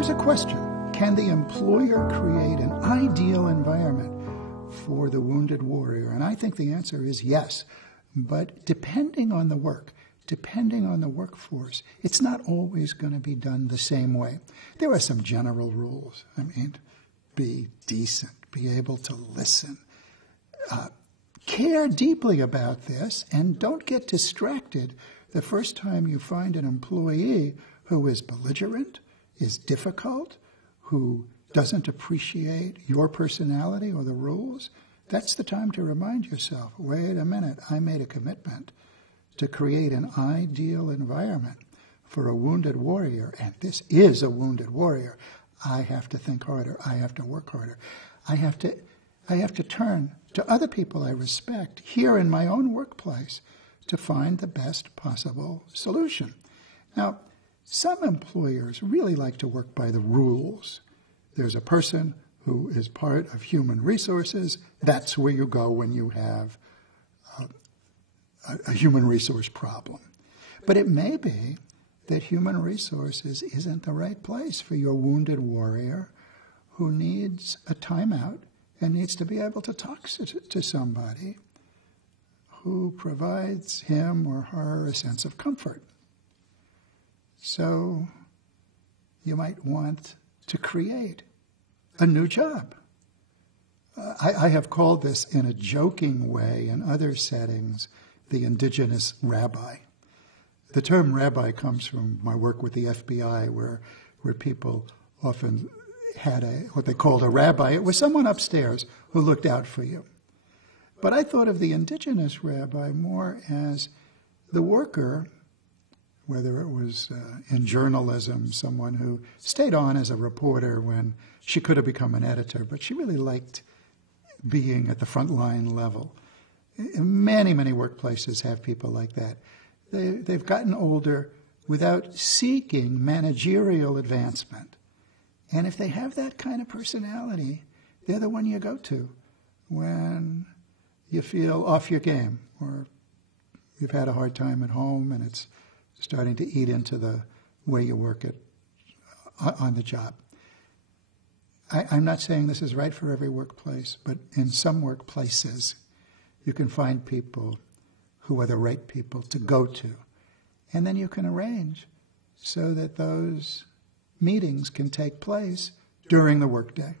here's a question. Can the employer create an ideal environment for the wounded warrior? And I think the answer is yes. But depending on the work, depending on the workforce, it's not always going to be done the same way. There are some general rules. I mean, be decent, be able to listen. Care deeply about this, and don't get distracted the first time you find an employee who is belligerent, is difficult, who doesn't appreciate your personality or the rules. That's the time to remind yourself, wait a minute, I made a commitment to create an ideal environment for a wounded warrior, and this is a wounded warrior. I have to think harder. I have to work harder. I have to turn to other people I respect here in my own workplace to find the best possible solution. Now, some employers really like to work by the rules. There's a person who is part of human resources. That's where you go when you have a human resource problem. But it may be that human resources isn't the right place for your wounded warrior who needs a timeout and needs to be able to talk to somebody who provides him or her a sense of comfort. So you might want to create a new job. I have called this in a joking way in other settings the indigenous rabbi. The term rabbi comes from my work with the FBI where people often had what they called a rabbi. It was someone upstairs who looked out for you. But I thought of the indigenous rabbi more as the worker, whether it was in journalism, someone who stayed on as a reporter when she could have become an editor, but she really liked being at the front line level. Many, many workplaces have people like that. They've gotten older without seeking managerial advancement. And if they have that kind of personality, they're the one you go to when you feel off your game or you've had a hard time at home and it's starting to eat into the way you work on the job. I'm not saying this is right for every workplace, but in some workplaces, you can find people who are the right people to go to. And then you can arrange so that those meetings can take place during the workday.